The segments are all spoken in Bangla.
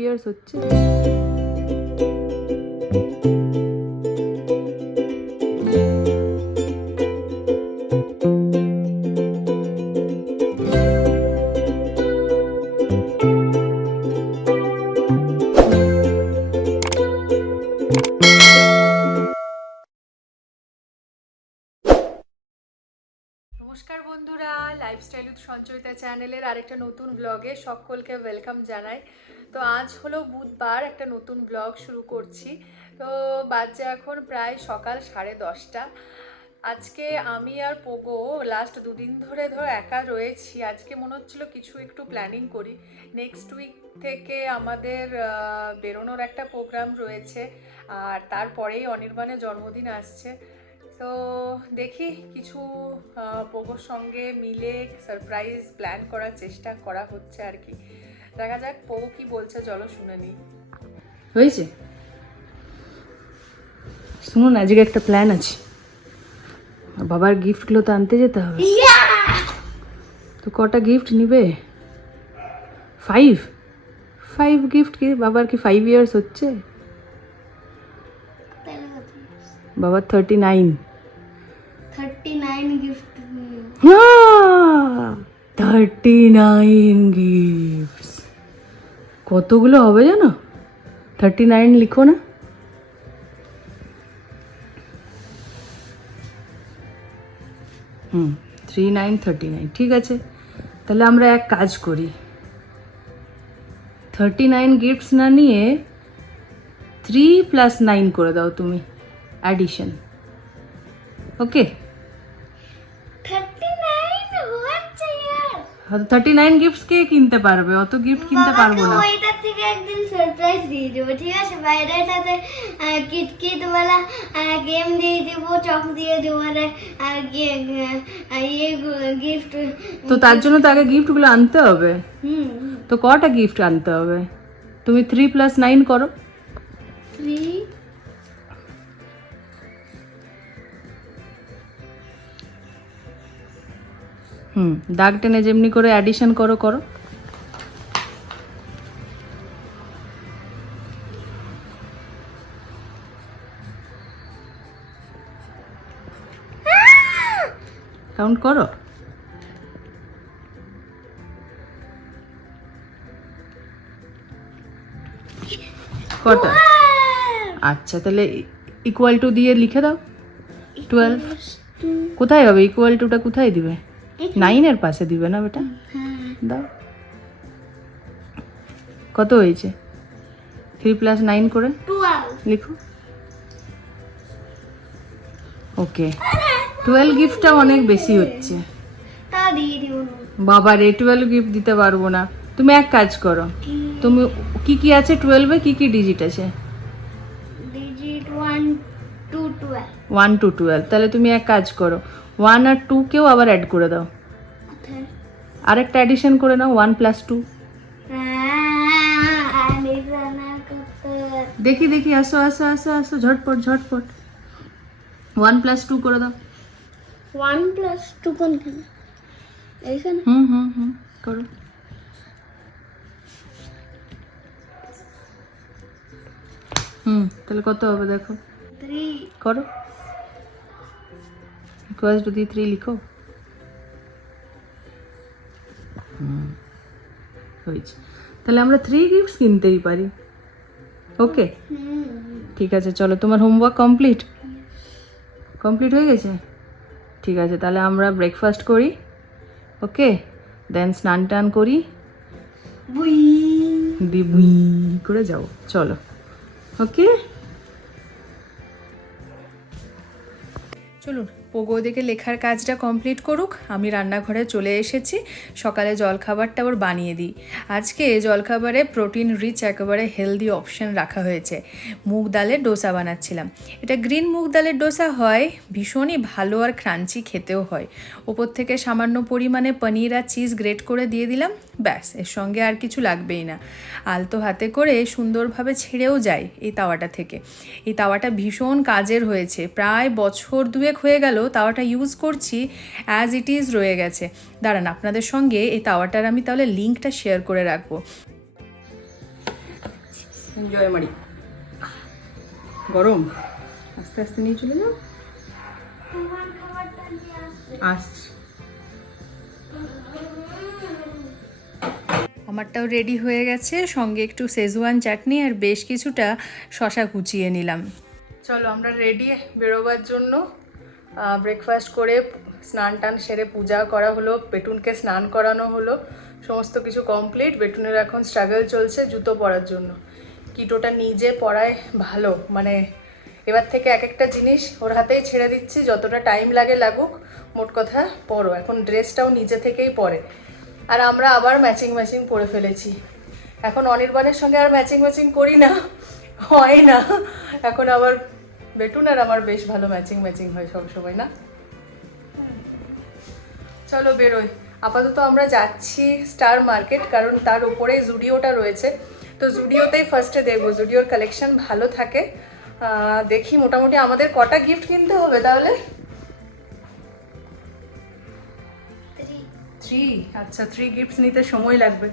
ইয়ার্স হচ্ছে। নমস্কার বন্ধুরা, লাইফস্টাইল উইথ সঞ্চয়িতা চ্যানেলের আরেকটা নতুন ব্লগে সকলকে ওয়েলকাম জানাই। তো আজ হলো বুধবার, একটা নতুন ব্লগ শুরু করছি। তো বাজে এখন প্রায় সকাল 10:30। আজকে আমি আর পোগো লাস্ট দুদিন ধরে একা রয়েছি। আজকে মনে হচ্ছিলো কিছু একটু প্ল্যানিং করি। নেক্সট উইক থেকে আমাদের বেরোনোর একটা প্রোগ্রাম রয়েছে, আর তারপরেই অনির্বাণের জন্মদিন আসছে। তো দেখি কিছু পোগোর সঙ্গে মিলে সারপ্রাইজ প্ল্যান করার চেষ্টা করা হচ্ছে আর কি। দেখা যাক পোগো কি বলছে, চলো শুনে নিই। হয়েছে, শুনুন, আজকে একটা প্ল্যান আছে। বাবার গিফটগুলো তো আনতে যেতে হবে। তো কটা গিফট নিবে? 5 গিফট? কি বাবার কি 5 ইয়ার্স হচ্ছে? বাবার 39 গিফট। 39 গিফটস কতগুলো হবে জানো? 39 লিখো না। হুম, 39 ঠিক আছে। তাহলে আমরা এক কাজ করি, 39 গিফটস না নিয়ে 3 + 9 করে দাও তুমি, অ্যাডিশন। ওকে, 39 গিফটস কে কিনতে পারবে? অত গিফট কিনতে পারবো না। ওইটা থেকে একদিন সারপ্রাইজ দিয়ে দেব, ঠিক আছে? বাইরের সাথে কিটকিট वाला গেম দিয়ে দেব, চক দিয়ে দেব, আর ইয়ে গিফট। তো তার জন্য তো আগে গিফটগুলো আনতে হবে। তো কটা গিফট আনতে হবে? তুমি 3 + 9 করো। 3 দাগ টেনে যেমনি করে অ্যাডিশন করো। কাউন্ট করো। কটা? আচ্ছা, তাহলে ইকুয়াল টু দিয়ে লিখে দাও 12। কোথায় হবে ইকুয়াল টুটা? কোথায় দিবে? 9 এর পাশে দিবে না বেটা? দাও। কত হয়েছে? 3 + 9 করে 12 লিখো। ওকে, 12 গিফটটা অনেক বেশি হচ্ছে। তা দিয়ে দেব। বাবারে, 12 গিফট দিতে পারবো না। তুমি এক কাজ করো, তুমি কি আছে 12-এ কি ডিজিট আছে? Digit 1 to 12। 1 to 12। তাহলে তুমি এক কাজ করো, 1 আর 2 কেও আবার অ্যাড করে দাও। আরেকটা অ্যাডিশন করে নাও, 1 + 2। দেখি আসো ঝটপট 1 + 2 করে দাও। 1 + 2 কোনখানে? এইখানে। করো। তাহলে কত হবে দেখো। 3 করো, ইকুয়াল টু 3 লিখো। হয়েছে। তাহলে আমরা 3 গিফটস কিনতেই পারি। ওকে, ঠিক আছে, চলো। তোমার হোমওয়ার্ক কমপ্লিট হয়ে গেছে? ঠিক আছে, তাহলে আমরা ব্রেকফাস্ট করি। ওকে, দেন স্নান টান করি, বুই বুই করে যাও। চলো, ওকে চলুন। পোগো ওদিকে লেখার কাজটা কমপ্লিট করুক, আমি রান্নাঘরে চলে এসেছি। সকালে জলখাবারটা ওর বানিয়ে দিই। আজকে জলখাবারে প্রোটিন রিচ একেবারে হেলদি অপশন রাখা হয়েছে। মুগ ডালের ডোসা বানাচ্ছিলাম। এটা গ্রিন মুগ ডালের ডোসা হয়, ভীষণই ভালো আর ক্রাঞ্চি খেতেও হয়। ওপর থেকে সামান্য পরিমাণে পনির আর চিজ গ্রেট করে দিয়ে দিলাম, ব্যাস, এর সঙ্গে আর কিছু লাগবেই না। আলতো হাতে করে সুন্দরভাবে ছেড়েও যায় এই তাওয়াটা থেকে। এই তাওয়াটা ভীষণ কাজের হয়েছে, প্রায় বছর 2 হয়ে গেল তাওয়াটা ইউজ করছি, অ্যাজ ইট ইজ রয়ে গেছে। দাঁড়ান, আপনাদের সঙ্গে এই তাওয়াটার আমি তাহলে লিঙ্কটা শেয়ার করে রাখবো। এনজয় মারি। গরম, আস্তে আস্তে নিয়ে চলে যাও। তোমার খাবারটা নিয়ে আসছে। আসছি। আমারটাও রেডি হয়ে গেছে, সঙ্গে একটু শেজওয়ান চাটনি আর বেশ কিছুটা শশা কুচিয়ে নিলাম। চলো আমরা রেডি বেরোবার জন্য। ব্রেকফাস্ট করে স্নান টান সেরে পূজা করা হলো, বেটুনকে স্নান করানো হলো, সমস্ত কিছু কমপ্লিট। বেটুনের এখন স্ট্রাগল চলছে জুতো পরার জন্য। কিটোটা নিজে পরায় ভালো, মানে এবার থেকে এক একটা জিনিস ওর হাতেই ছেড়ে দিচ্ছি, যতটা টাইম লাগে লাগুক, মোট কথা পরো। এখন ড্রেসটাও নিজে থেকেই পরে। আর আমরা আবার ম্যাচিং পরে ফেলেছি। এখন অনির্বাণের সঙ্গে আর ম্যাচিং করি না, হয় না। এখন আবার বেটুন আর আমার বেশ ভালো ম্যাচিং হয় সবসময়, না? চলো বেরোই। আপাতত আমরা যাচ্ছি স্টার মার্কেট, কারণ তার উপরেই জুডিওটা রয়েছে। তো জুডিওতেই ফার্স্টে দেখবো, জুডিওর কালেকশন ভালো থাকে। দেখি মোটামুটি আমাদের কটা গিফট কিনতে হবে তাহলে? 3। আচ্ছা, 3 গিফটস নিতে সময় লাগবে।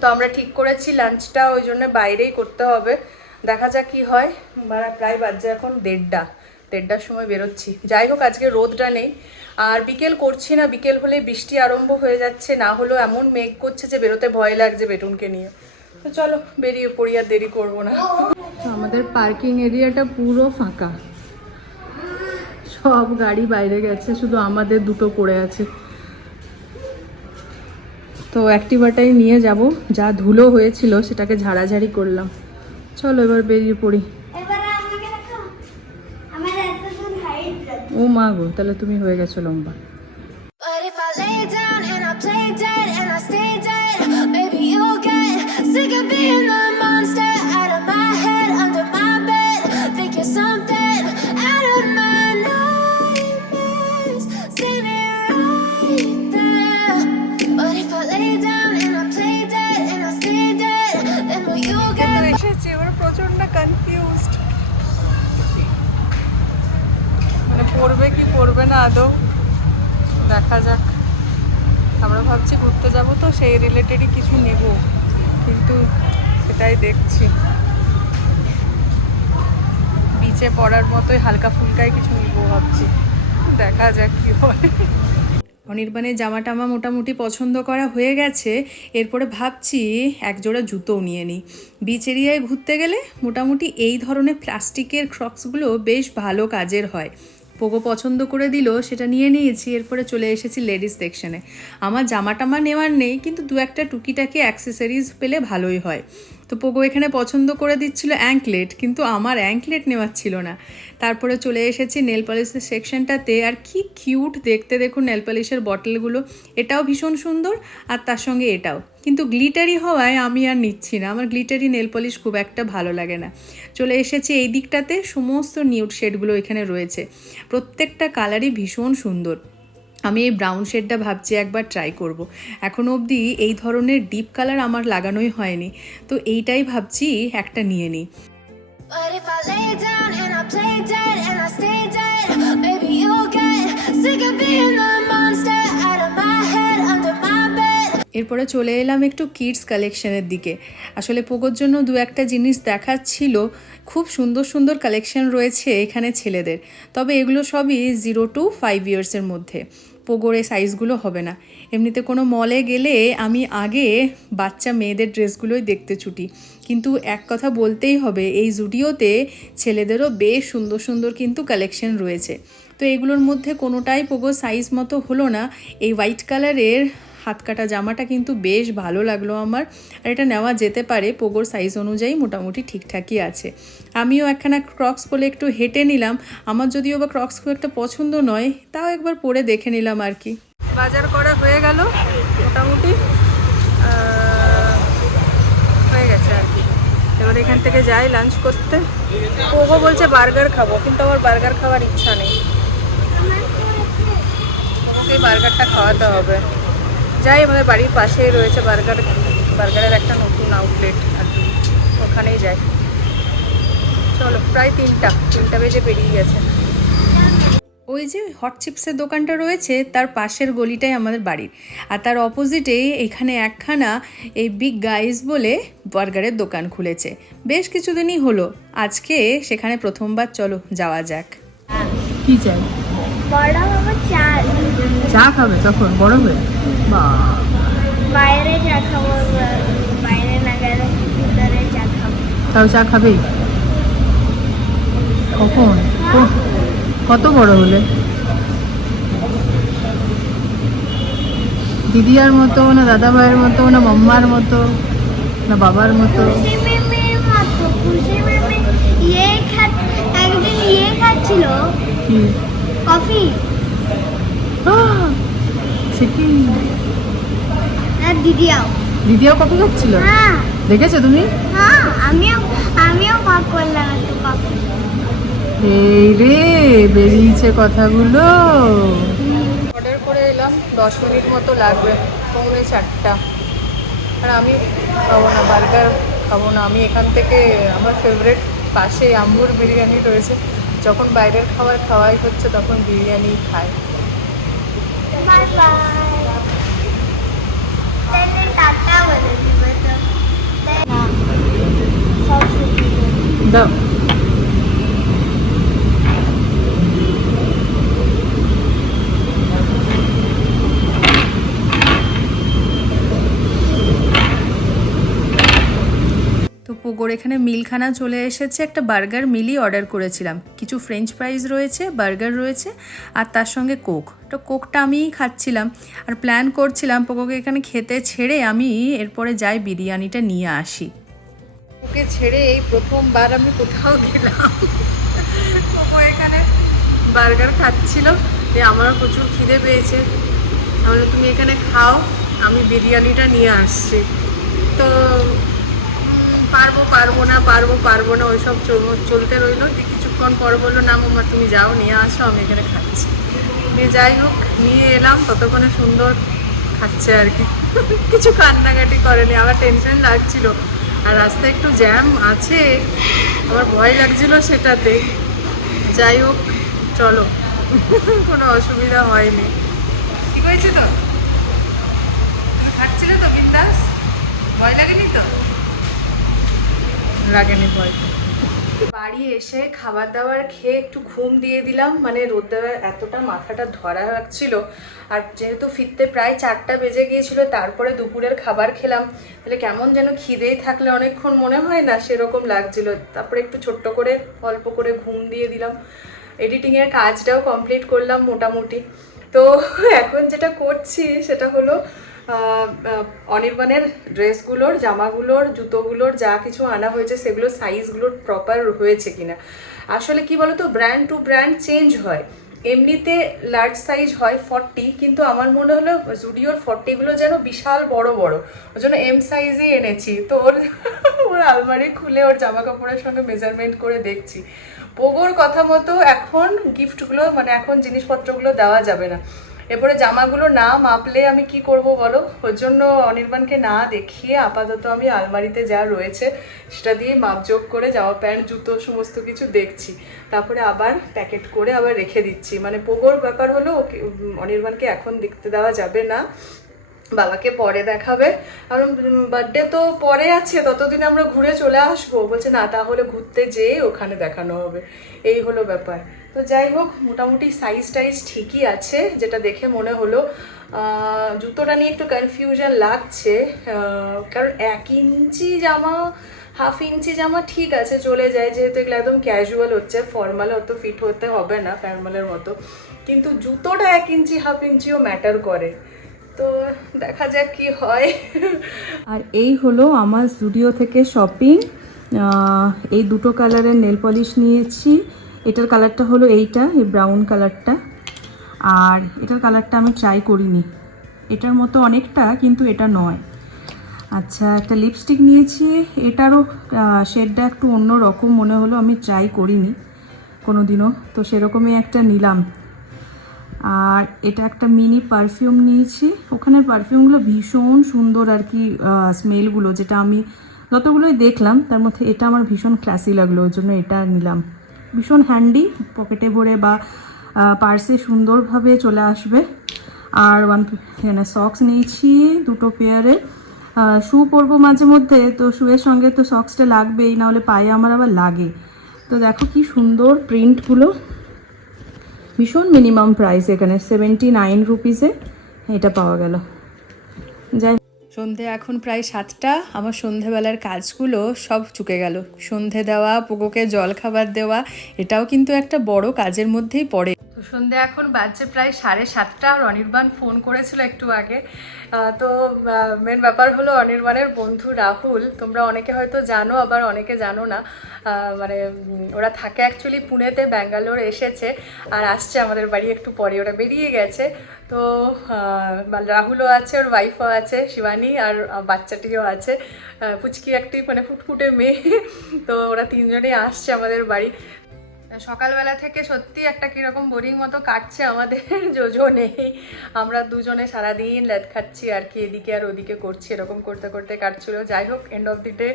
তো আমরা ঠিক করেছি লাঞ্চটা ওই জন্য বাইরেই করতে হবে। দেখা যাক কি হয়। প্রায় বাজে এখন 1:30টার সময় বেরোচ্ছি। যাই হোক, আজকে রোদটা নেই আর বিকেল করছি না। বিকেল হলে বৃষ্টি আরম্ভ হয়ে যাচ্ছে, না হলেও এমন মেঘ করছে যে বেরোতে ভয় লাগছে বেটুনকে নিয়ে। তো চলো বেরিয়ে পড়ি, আর দেরি করবো না। আমাদের পার্কিং এরিয়াটা পুরো ফাঁকা, সব গাড়ি বাইরে গেছে, শুধু আমাদের দুটো পড়ে আছে। তো অ্যাক্টিভাটাই নিয়ে যাব, যা ধুলো হয়েছিল সেটাকে ঝাড়াঝাড়ি করলাম। চলো এবার বেরিয়ে পড়ি। এবারে আমাকে দেখো, আমার এতক্ষণ হাইট ও মা গো, তাহলে তুমি হয়ে গেছো লম্বা। But if I lay down and I play dead and I stay dead, maybe you'll get sick of being the monster out of my head, under my bed. Think you're something out of my nightmares, standing right there. But if I lay down and I play dead and I stay dead, then will you get এসেছি, ওরা প্রচন্ড কনফিউজড, মানে পড়বে কি পড়বে না আদৌ, দেখা যাক। আমরা ভাবছি ঘুরতে যাব, তো সেই রিলেটেডই কিছু নেব, কিন্তু সেটাই দেখছি। বিচে পড়ার মতোই হালকা ফুলকাই কিছু নিব ভাবছি, দেখা যাক কি হয়। অনির্বাণের জামা টামা মোটামুটি পছন্দ করা হয়ে গেছে। এরপরে ভাবছি একজোড়া জুতোও নিয়ে নিই। বিচ এরিয়ায় ঘুরতে গেলে মোটামুটি এই ধরনের প্লাস্টিকের ক্রক্সগুলো বেশ ভালো কাজের হয়। পোগো পছন্দ করে দিল, সেটা নিয়ে নিয়েছি। এরপরে চলে এসেছি লেডিস সেকশনে। আমার জামা টামা নেওয়ার নেই, কিন্তু দু একটা টুকিটাকি অ্যাক্সেসরিজ পেলে ভালোই হয়। তো পোগো এখানে পছন্দ করে দিচ্ছিল অ্যাঙ্কলেট, কিন্তু আমার অ্যাঙ্কলেট নেওয়ার ছিল না। তারপরে চলে এসেছি নেল পলিশের সেকশনটাতে। আর কি কিউট দেখতে দেখুন নেল পলিশের বটলগুলো, এটাও ভীষণ সুন্দর আর তার সঙ্গে এটাও। কিন্তু গ্লিটারি হওয়ায় আমি আর নিচ্ছি না, আমার গ্লিটারি নেল পলিশ খুব একটা ভালো লাগে না। চলে এসেছি এই দিকটাতে, সমস্ত নিউড শেডগুলো এখানে রয়েছে, প্রত্যেকটা কালারই ভীষণ সুন্দর। আমি এই ব্রাউন শেডটা ভাবছি একবার ট্রাই করব। এখনও অবধি এই ধরনের ডিপ কালার আমার লাগানোই হয়নি, তো এইটাই ভাবছি একটা নিয়ে নিই। But if I lay down and I play dead and I stay dead, maybe you'll get sick of being the monster out of my head, under my bed. এরপরে চলে এলাম একটু কিডস কালেকশনের দিকে। আসলে পোগোর জন্য দু একটা জিনিস দেখাচ্ছিল, খুব সুন্দর সুন্দর কালেকশন রয়েছে এখানে ছেলেদের, তবে এগুলো সবই 0 to 5 ইয়ার্সের মধ্যে। পোগোর এই সাইজগুলো হবে না। এমনিতে কোনো মলে গেলে আমি আগে বাচ্চা মেয়েদের ড্রেসগুলোই দেখতে ছুটি, কিন্তু এক কথা বলতেই হবে, এই জুডিওতে ছেলেদেরও বেশ সুন্দর সুন্দর কিন্তু কালেকশন রয়েছে। তো এগুলোর মধ্যে কোনোটাই পোগোর সাইজ মতো হলো না। এই হোয়াইট কালারের হাত কাটা জামাটা কিন্তু বেশ ভালো লাগলো আমার, আর এটা নেওয়া যেতে পারে, পোগোর সাইজ অনুযায়ী মোটামুটি ঠিকঠাকই আছে। আমিও একখানা ক্রক্স বলে একটু হেঁটে নিলাম। আমার যদিও বা ক্রক্স খুব একটা পছন্দ নয়, তাও একবার পরে দেখে নিলাম আর কি। বাজার করা হয়ে গেল মোটামুটি, হয়ে গেছে আর কি। এবার এখান থেকে যাই লাঞ্চ করতে। পোগো বলছে বার্গার খাবো, কিন্তু আমার বার্গার খাওয়ার ইচ্ছা নেই। পোগোকে বার্গারটা খাওয়াতে হবে। যাই, আমাদের বাড়ির পাশেই রয়েছে বার্গারের একটা নতুন আউটলেট, আর কি ওখানেই যাই। চলো, প্রায় 3টা বেজে বেরিয়ে গেছে। ওই যে হট চিপসের দোকানটা রয়েছে তার পাশের গলিটাই আমাদের বাড়ির, আর তার অপোজিটে এখানে একখানা এই বিগ গাইজ বলে বার্গারের দোকান খুলেছে। বেশ কিছুদিনই হলো, আজকে সেখানে প্রথমবার, চলো যাওয়া যাক। কি চাই? বড় হবে চাল, চা খাবে তখন বড় হয়ে? বা বাইরে চা খাবো, বাইরে না গেলে ভিতরে চা খাবো। তাও চা খাবেই? কখন? কত বড় হলে? দিদিয়ার মতো না দাদা ভাইয়ের মতো না মাম্মার মতো না বাবার মতো? খুশি মিমির মতো। খুশি মিমি একদিন খাচ্ছিল কি কফি। সে কি? আর দিদিয়াও কফি খাচ্ছিল? হ্যাঁ দেখেছো তুমি? হ্যাঁ, আমিও পাক করলাম একটু কফি। এই রে বেরিয়েছে কথাগুলো। অর্ডার করে এলাম, 10 মিনিট মতো লাগবে, 3:45। আর আমি খাবো না, বার্গার খাবো না। আমি এখান থেকে আমার ফেভারিট পাশে আম্বুর বিরিয়ানি রয়েছে, যখন বাইরের খাবার খাওয়াই হচ্ছে তখন বিরিয়ানি খাই। Bye bye. তাহলে টাটা বলে দিবে তো। সব শিখে দাও। তো পোগোর এখানে মিলখানা চলে এসেছে, একটা বার্গার মিলই অর্ডার করেছিলাম। কিছু ফ্রেঞ্চ ফ্রাইজ রয়েছে, বার্গার রয়েছে, আর তার সঙ্গে কোক। তো কোকটা আমিই খাচ্ছিলাম আর প্ল্যান করছিলাম পোগোকে এখানে খেতে ছেড়ে আমি এরপরে যাই বিরিয়ানিটা নিয়ে আসি। ওকে ছেড়ে এই প্রথমবার আমি কোথাও গেলাম। পোগো এখানে বার্গার খাচ্ছিল, যে আমারও প্রচুর খিদে পেয়েছে, তাহলে তুমি এখানে খাও, আমি বিরিয়ানিটা নিয়ে আসছি। তো পারবো না ওইসব চলতে রইলো। যে কিছুক্ষণ পর বললো না মাম্মা তুমি যাও নিয়ে আসো, আমি এখানে খাচ্ছি। দিয়ে যাই হোক নিয়ে এলাম, ততক্ষণে সুন্দর খাচ্ছে আর কি। কিছু কান্নাকাটি করেনি, আমার টেনশন লাগছিল, আর রাস্তায় একটু জ্যাম আছে, আমার ভয় লাগছিল সেটাতে। যাই হোক চলো, কোনো অসুবিধা হয়নি। ঠিক হয়েছে তো? খাচ্ছিলে তো বিন্দাস? ভয় লাগেনি তো? লাগেনি ভয়। বাড়ি এসে খাবার দাবার খেয়ে একটু ঘুম দিয়ে দিলাম, মানে রোদে এতটা মাথাটা ধরা রাখছিল, আর যেহেতু ফিরতে প্রায় 4টা বেজে গিয়েছিল, তারপরে দুপুরের খাবার খেলাম, তাহলে কেমন যেন খিদেই থাকলে অনেকক্ষণ মনে হয় না, সেরকম লাগছিল। তারপরে একটু ছোট্ট করে অল্প করে ঘুম দিয়ে দিলাম, এডিটিংয়ের কাজটাও কমপ্লিট করলাম মোটামুটি। তো এখন যেটা করছি সেটা হলো অনির্বাণের ড্রেসগুলোর, জামাগুলোর, জুতোগুলোর যা কিছু আনা হয়েছে সেগুলো সাইজগুলোর প্রপার হয়েছে কিনা। আসলে কি বলতো, ব্র্যান্ড টু ব্র্যান্ড চেঞ্জ হয়। এমনিতে লার্জ সাইজ হয় 40, কিন্তু আমার মনে হলো জুডিওর 40গুলো যেন বিশাল বড় বড়, ওই জন্য এম সাইজই এনেছি। তো ওর আলমারি খুলে ওর জামা কাপড়ের সঙ্গে মেজারমেন্ট করে দেখছি। পোগোর কথা মতো এখন গিফটগুলো, মানে এখন জিনিসপত্রগুলো দেওয়া যাবে না। এরপরে জামাগুলো না মাপলে আমি কি করব বলো, ওর জন্য অনির্বাণকে না দেখিয়ে আপাতত আমি আলমারিতে যা রয়েছে সেটা দিয়ে মাপযোগ করে জামা প্যান্ট জুতো সমস্ত কিছু দেখছি, তারপরে আবার প্যাকেট করে আবার রেখে দিচ্ছি। মানে পোগোর ব্যাপার হলো ওকে, অনির্বাণকে এখন দেখতে দেওয়া যাবে না, বাবাকে পরে দেখাবে, কারণ বার্থডে তো পরে আছে, ততদিন আমরা ঘুরে চলে আসবো। বলছে না, তাহলে ঘুরতে যেয়ে ওখানে দেখানো হবে, এই হলো ব্যাপার। তো যাই হোক, মোটামুটি সাইজ টাইজ ঠিকই আছে, যেটা দেখে মনে হলো। জুতোটা নিয়ে একটু কনফিউশন লাগছে, কারণ 1 ইঞ্চি জামা, হাফ ইঞ্চি জামা ঠিক আছে চলে যায়, যেহেতু এগুলো একদম ক্যাজুয়াল হচ্ছে, ফর্মালে অত ফিট হতে হবে না ফর্মালের মতো, কিন্তু জুতোটা 1 ইঞ্চি হাফ ইঞ্চিও ম্যাটার করে। তো দেখা যাক কি হয়। আর এই হলো আমার স্টুডিও থেকে শপিং। এই দুটো কালারের নেল পলিশ নিয়েছি। এটার কালারটা হলো এইটা, এই ব্রাউন কালারটা, আর এটার কালারটা আমি ট্রাই করিনি, এটার মতো অনেকটা কিন্তু এটা নয়। আচ্ছা, একটা লিপস্টিক নিয়েছি, এটারও শেডটা একটু অন্য রকম মনে হলো, আমি ট্রাই করিনি কোনো দিনও, তো সেরকমই একটা নিলাম। আর এটা একটা মিনি পারফিউম নিয়েছি, ওখানের পারফিউমগুলো ভীষণ সুন্দর আর কি, স্মেলগুলো যেটা আমি যতগুলোই দেখলাম তার মধ্যে এটা আমার ভীষণ ক্লাসি লাগলো, ওই জন্য এটা নিলাম। ভীষণ হ্যান্ডি, পকেটে ভরে বা পার্সে সুন্দরভাবে চলে আসবে। আর এখানে সক্স নিয়েছি 2 পেয়ারে। শু পরবো মাঝে মধ্যে, তো শুয়ের সঙ্গে তো সক্সটা লাগবেই, নাহলে পায়ে আমার আবার লাগে। তো দেখো কি সুন্দর প্রিন্টগুলো, ভীষণ মিনিমাম প্রাইস, এখানে 79 রুপিসে এটা পাওয়া গেল। যাই, সন্ধে এখন প্রায় 7টা। আমার সন্ধেবেলার কাজগুলো সব চুকে গেল। সন্ধে দেওয়া, পোকোকে জল খাবার দেওয়া, এটাও কিন্তু একটা বড় কাজের মধ্যেই পড়ে। তো সন্ধে এখন বাজছে প্রায় 7:30। আর অনির্বাণ ফোন করেছিল একটু আগে। তো মেন ব্যাপার হলো অনির্বাণের বন্ধু রাহুল, তোমরা অনেকে হয়তো জানো, আবার অনেকে জানো না। মানে ওরা থাকে অ্যাকচুয়ালি পুনেতে, ব্যাঙ্গালোর এসেছে আর আসছে আমাদের বাড়ি একটু পরে। ওরা বেরিয়ে গেছে। তো রাহুলও আছে, ওর ওয়াইফও আছে, শিবানী, আর বাচ্চাটিও আছে, পুচকি একটি মানে ফুটফুটে মেয়ে। তো ওরা 3জনেই আসছে আমাদের বাড়ি। সকালবেলা থেকে সত্যি একটা কীরকম বোরিং মতো কাটছে আমাদের, জোজো নেই, আমরা দুজনে সারাদিন ল্যাদ খাচ্ছি আর কি, এদিকে আর ওদিকে করছি, এরকম করতে করতে কাটছিল। যাই হোক, এন্ড অফ দি ডে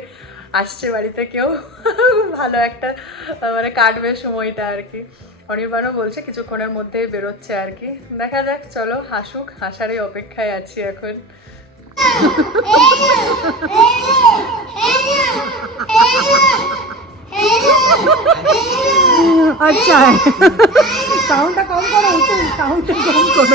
আসছে বাড়িতে কেউ, ভালো একটা মানে কাটবে সময়টা আর কি। অনির্বাণও বলছে কিছুক্ষণের মধ্যেই বেরোচ্ছে আর কি, দেখা যাক, চলো হাসুক, হাসারই অপেক্ষায় আছি এখন। আচ্ছা, সাউন্ডটা কম করো, সাউন্ডটা কম করো।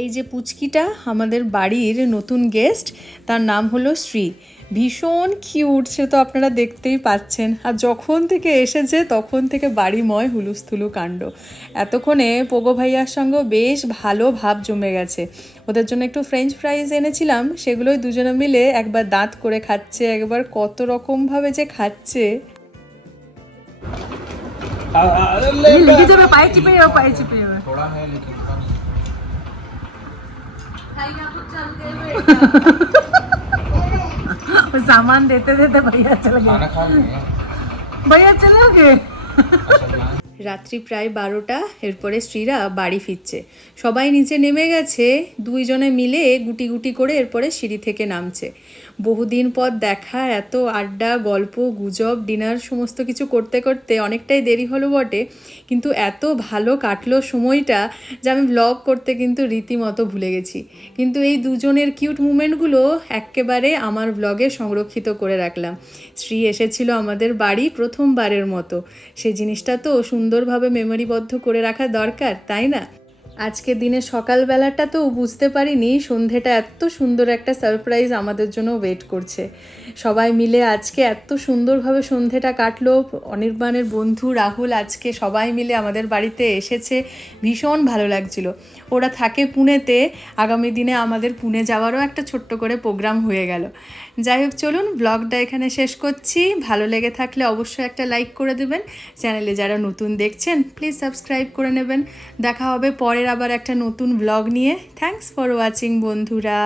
এই যে পুচকিটা আমাদের বাড়ির নতুন গেস্ট, তার নাম হলো শ্রী। ভীষণ কিউট, সে তো আপনারা দেখতেই পাচ্ছেন। আর যখন থেকে এসেছে তখন থেকে বাড়িময় হুলুস্থুলু কাণ্ড। এতক্ষণে পোগো ভাইয়ার সঙ্গেও বেশ ভালো ভাব জমে গেছে। ওদের জন্য একটু ফ্রেঞ্চ ফ্রাইজ এনেছিলাম, সেগুলোই দুজনে মিলে একবার দাঁত করে খাচ্ছে, একবার কত রকমভাবে যে খাচ্ছে। লেগে যাবে, পায়ে চিপে যাবে, পায়ে চিপে যাবে। सामान देते देते भैया चल गए, भैया चले गए। রাত্রি প্রায় 12টা। এরপরে শ্রীরা বাড়ি ফিরছে, সবাই নিচে নেমে গেছে, 2জনে মিলে গুটি গুটি করে এরপরে সিঁড়ি থেকে নামছে। বহুদিন পর দেখা, এত আড্ডা, গল্প, গুজব, ডিনার সমস্ত কিছু করতে করতে অনেকটাই দেরি হলো বটে, কিন্তু এত ভালো কাটলো সময়টা যে আমি ব্লগ করতে কিন্তু রীতিমতো ভুলে গেছি। কিন্তু এই দুজনের কিউট মুমেন্টগুলো একেবারে আমার ব্লগে সংরক্ষিত করে রাখলাম। শ্রী এসেছিল আমাদের বাড়ি প্রথমবারের মতো, সেই জিনিসটা তো সুন্দরভাবে মেমোরিবদ্ধ করে রাখা দরকার, তাই না? আজকে দিনে সকালবেলাটা তো বুঝতে পারিনি সন্ধেটা এত সুন্দর একটা সারপ্রাইজ আমাদের জন্য ওয়েট করছে। সবাই মিলে আজকে এত সুন্দরভাবে সন্ধেটা কাটলো। অনির্বাণের বন্ধু রাহুল আজকে সবাই মিলে আমাদের বাড়িতে এসেছে, ভীষণ ভালো লাগছিল। ওরা থাকে পুনেতে, আগামী দিনে আমাদের পুনে যাওয়ারও একটা ছোট্ট করে প্রোগ্রাম হয়ে গেল। যাই হোক, চলুন ব্লগটা এখানে শেষ করছি। ভালো লেগে থাকলে অবশ্যই একটা লাইক করে দেবেন। চ্যানেলে যারা নতুন দেখছেন প্লিজ সাবস্ক্রাইব করে নেবেন। দেখা হবে পরের আবার একটা নতুন ব্লগ নিয়ে। থ্যাঙ্কস ফর ওয়াচিং বন্ধুরা।